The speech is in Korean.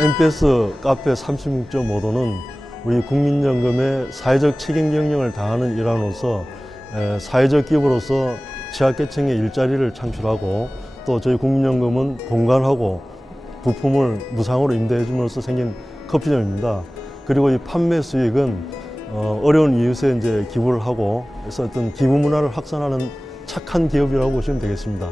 MPS 카페 36.5도는 우리 국민연금의 사회적 책임 경영을 다하는 일환으로서 사회적 기업으로서 취약계층의 일자리를 창출하고 또 저희 국민연금은 공간하고 부품을 무상으로 임대해 줌으로써 생긴 커피점입니다. 그리고 이 판매 수익은 어, 어려운 이웃에 이제 기부를 하고 그래서 어떤 기부 문화를 확산하는 착한 기업이라고 보시면 되겠습니다.